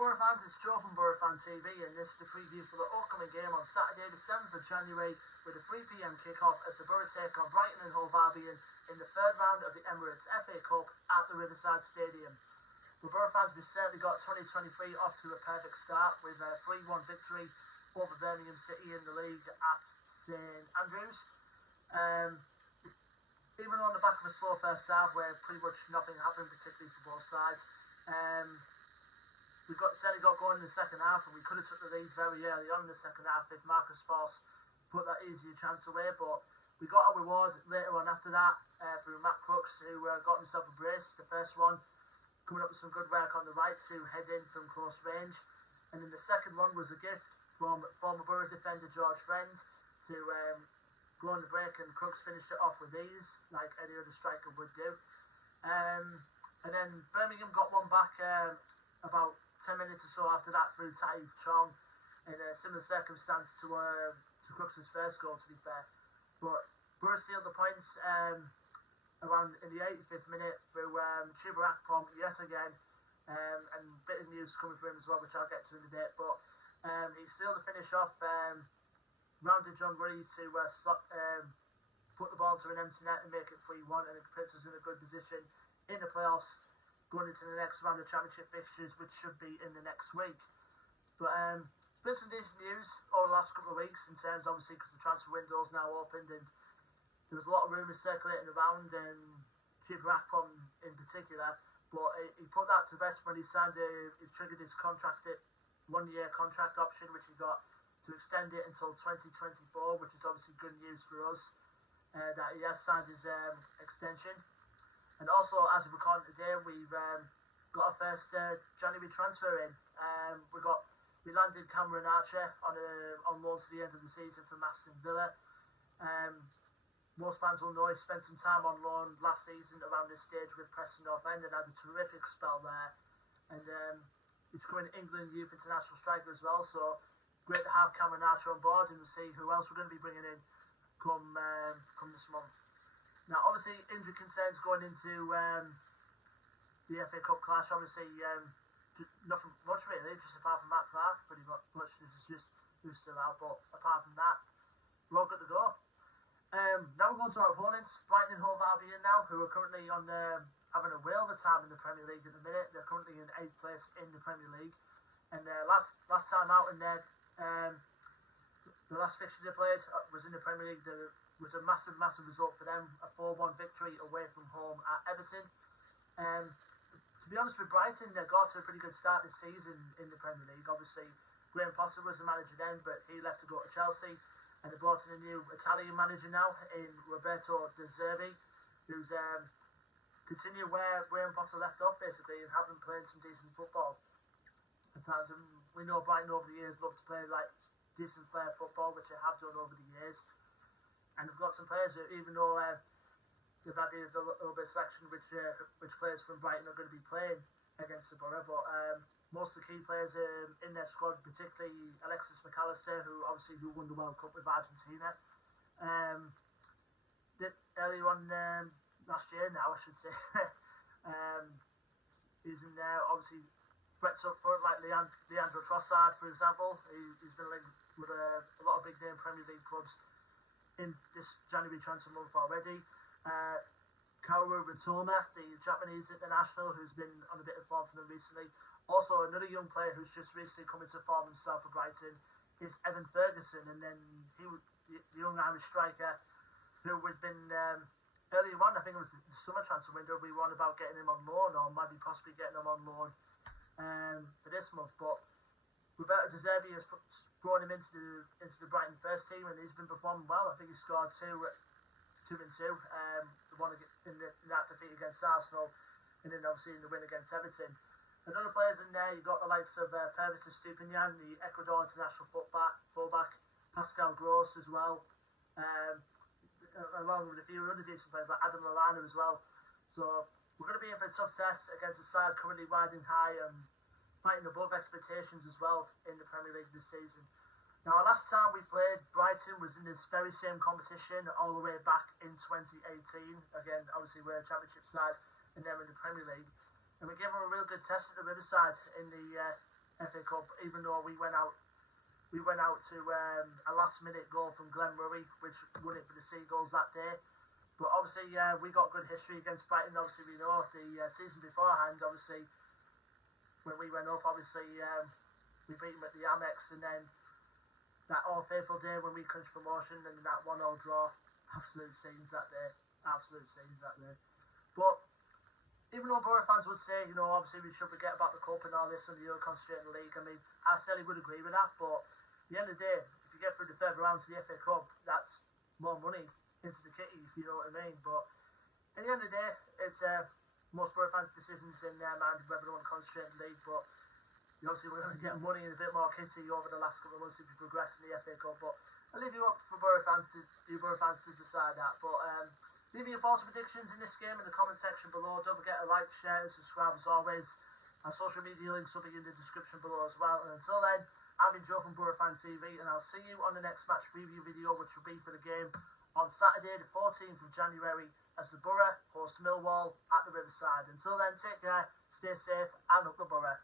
Boro fans, it's Joe from Boro Fan TV, and this is the preview for the upcoming game on Saturday the 7th of January with a 3 PM kick-off as the Boro take on Brighton Hove Albion in the third round of the Emirates FA Cup at the Riverside Stadium. The Boro fans, we've certainly got 2023 off to a perfect start with a 3-1 victory over Birmingham City in the league at St Andrews. Even on the back of a slow first half where pretty much nothing happened, particularly for both sides, we certainly got going in the second half, and we could have took the lead very early on in the second half if Marcus Forss put that easier chance away. But we got our reward later on after that through Matt Crooks, who got himself a brace, the first one, coming up with some good work on the right to head in from close range. And then the second one was a gift from former Boro defender George Friend to go on the break, and Crooks finished it off with ease, like any other striker would do. And then Birmingham got one back about 10 minutes or so after that through Taif Chong in a similar circumstance to Crooks' first goal, to be fair. But Boro sealed the points around in the 85th minute through Chuba Akpom yet again, and a bit of news coming for him as well, which I'll get to in a bit. But he sealed the finish off, rounded John Ruddy to put the ball to an empty net and make it 3-1, and it puts us in a good position in the playoffs going into the next round of championship fixtures, which should be in the next week. But it's been some decent news over the last couple of weeks in terms, obviously, because the transfer window's now opened, and there was a lot of rumours circulating around, and Chuba Akpom in particular, but he put that to rest when he signed he triggered his contract, 1-year contract option, which he got to extend it until 2024, which is obviously good news for us, that he has signed his extension. And also, as we're recording today, we've got our first January transfer in. We landed Cameron Archer on loan to the end of the season from Aston Villa. Most fans will know he spent some time on loan last season around this stage with Preston North End and had a terrific spell there. And he's coming England Youth International striker as well, so great to have Cameron Archer on board, and we'll see who else we're going to be bringing in come this month. Now, obviously, injury concerns going into the FA Cup clash. Obviously, nothing much really, just apart from Matt Clark, pretty much. This is just who's still out, but apart from that, we're all good to go. Now we're going to our opponents, Brighton Hove Albion now, who are currently on having a whale of a time in the Premier League at the minute. They're currently in 8th place in the Premier League, and last time out in there, the last fixture they played was in the Premier League. Was a massive result for them, a 4-1 victory away from home at Everton. To be honest with Brighton, they got to a pretty good start this season in the Premier League. Obviously, Graham Potter was the manager then, but he left to go to Chelsea, and they brought in a new Italian manager now in Roberto De Zerbi, who's continued where Graham Potter left off basically, and having played some decent football at times. And we know Brighton over the years love to play like decent flair football, which they have done over the years. And we've got some players that, even though they've had a little bit of selection, which players from Brighton are going to be playing against the Boro, but most of the key players in their squad, particularly Alexis McAllister, who won the World Cup with Argentina earlier on last year. Now I should say, he's in there. Obviously, threats up front like Leandro Trossard, for example. He's been linked with a lot of big name Premier League clubs in this January transfer month already. Kaoru Ritoma, the Japanese international, who's been on a bit of form for them recently. Also, another young player who's just recently come into form himself for Brighton is Evan Ferguson, and then the young Irish striker who has been earlier on, I think it was the summer transfer window, we were on about getting him on loan, or maybe possibly getting him on loan for this month, but Roberto De Zerbi has thrown him into the Brighton first team, and he's been performing well. I think he scored 2 and 2, the one in that defeat against Arsenal, and then obviously in the win against Everton. And other players in there, you've got the likes of Pervis Estupiñán, the Ecuador international fullback, Pascal Gross as well, along with a few other decent players like Adam Lallana as well. So we're going to be in for a tough test against a side currently riding high and fighting above expectations as well in the Premier League this season. Now, last time we played, Brighton was in this very same competition all the way back in 2018. Again, obviously we're a championship side and they're in the Premier League. And we gave them a real good test at the Riverside in the FA Cup, even though we went out to a last-minute goal from Glenn Murray, which won it for the Seagulls that day. But obviously, we got good history against Brighton. Obviously, we know the season beforehand, obviously, when we went up, obviously, we beat them at the Amex, and then that all-faithful day when we clinched promotion, and that 1-0 draw, absolute scenes that day. Absolute scenes that day. But even though Boro fans would say, you know, obviously we should forget about the Cup and all this and the Euro concentrate in the league, I mean, I certainly would agree with that, but at the end of the day, if you get through the further rounds of the FA Cup, that's more money into the kitty, if you know what I mean. But at the end of the day, it's most Boro fans' decisions in their mind whether they want to concentrate in the league, but obviously we're going to get money and a bit more kitty over the last couple of months if we progress in the FA Cup. But I'll leave you up for Boro fans to decide that. But leave me your thoughts and predictions in this game in the comment section below. Don't forget to like, share and subscribe as always. Our social media links will be in the description below as well. And until then, I've been Joe from Boro Fan TV, and I'll see you on the next match preview video, which will be for the game on Saturday the 14th of January as the Boro host Millwall at the Riverside. Until then, take care, stay safe and up the Boro.